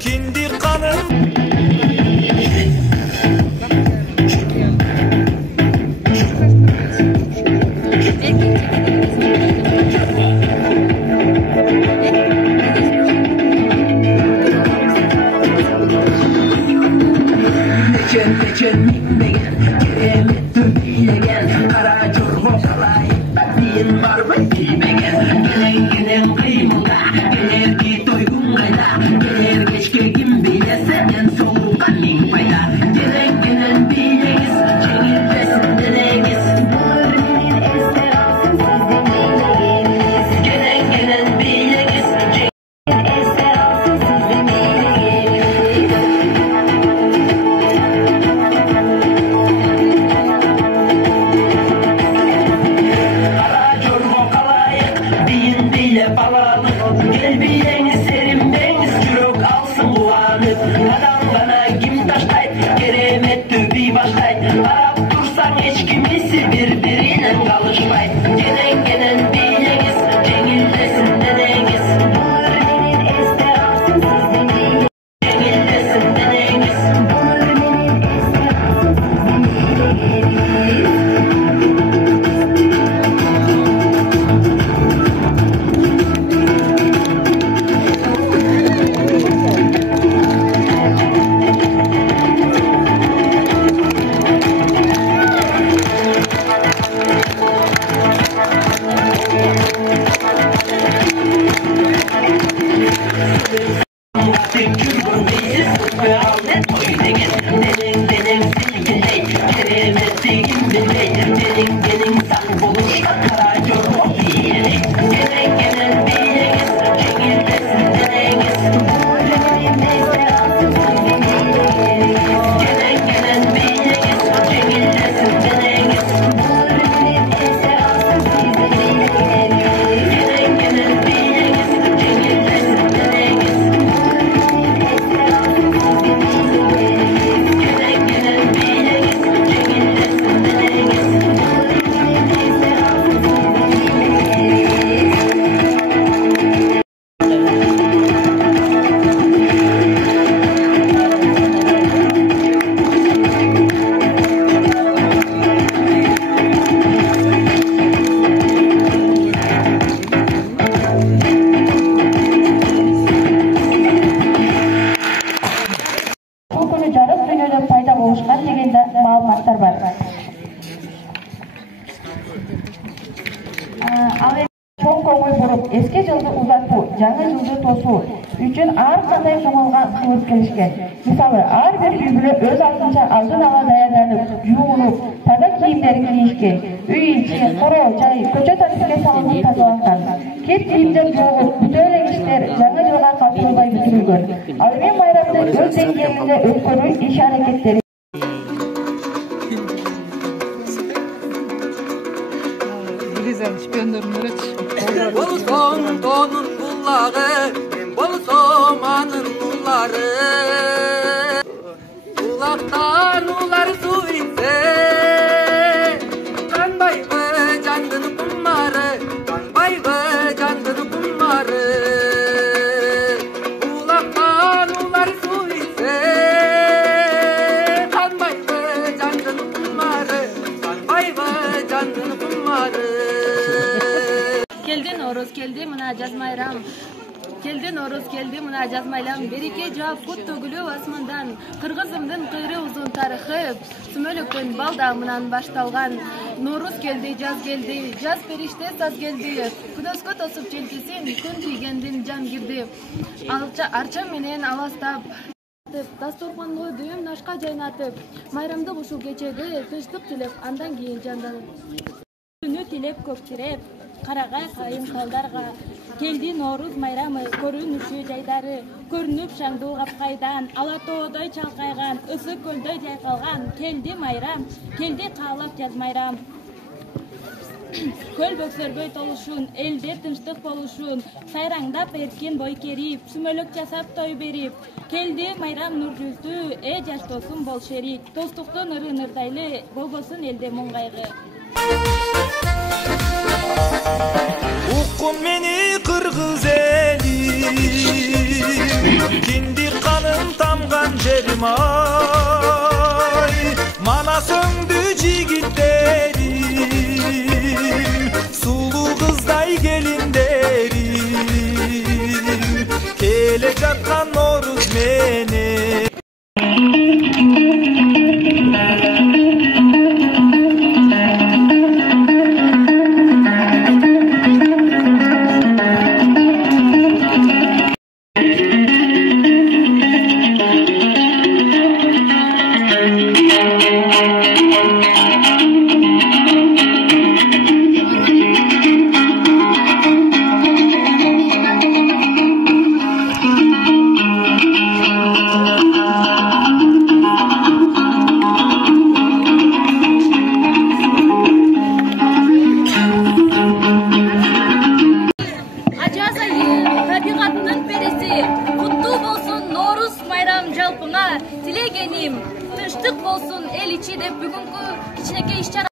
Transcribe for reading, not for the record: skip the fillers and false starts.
kendi kanım. Eski жылды uzatуу, жаңы жылды тосуу үчүн ар кандай чоңолган кылып келишкен. Мисалы, ар бир үй-бүлө өз алдынча алдын ала даярданып, жуулуп, таза кийимдерин кийишкен. Үй ичи, короо, жай, көчө тартипке салынып тазаланган. Кет кийимдер жогуп, бүтө эле иштер жаңы жылга калтырылбай бүтүрүлгөн. Ал эми майрамды өз деңгээлинде өткөрүү иш-аракеттери Bolsam tonun kullağı, bolsam anın kulları. Kulaktan ular su içse, kanbay mı candını kumları, kanbay mı candını kumları. Kulaktan ular su içse, kanbay mı candını kumları, kanbay mı candını kumları. Келди Норуз, келди мына жаз майрам. Келди Норуз, келди мына жаз майрам. Береке жаап кут төгүлүп асмандан. Кыргызымдын кыйры узун тарыхы сүмөлөктөн балдагынан башталган. Норуз келди, жаз периште саз келди. Күнөскө тосуп желтисин, күн тийгендин жан кирди. Арча менен аластап дасторконго дүйүм нашка жайнатып, майрамдык ушул кечеге тынчтык тилеп, андан кийин жанданып. Күнү тилеп көктүрөп, карагай кайын калдарга келди Норуз майрамы, көрүнүшү жайдары, көрүнүп шаңдуу капкайдан, ала тоодой чалкайган, ысык көлдөй жайкалган, келди майрам, келди каалап жаз майрам. Көл бөксөрбөй толушун, элде тынчтык болушун, сайраңдап эркин бой керип, сүмөлөк жасап той берип, келди майрам нур жүздүү, жаш досум бол шерик, достуктун ыры ырдайлы, болбосун элде муң кайгы. Уккун мени кыргыз эли, ay mana söndü jigitlerim sulu kızday gelinderim kele жаткан Noruz менен Tilегеним тынчтык болсун эл ичи деп бүгүнкү кичинекей иш-чара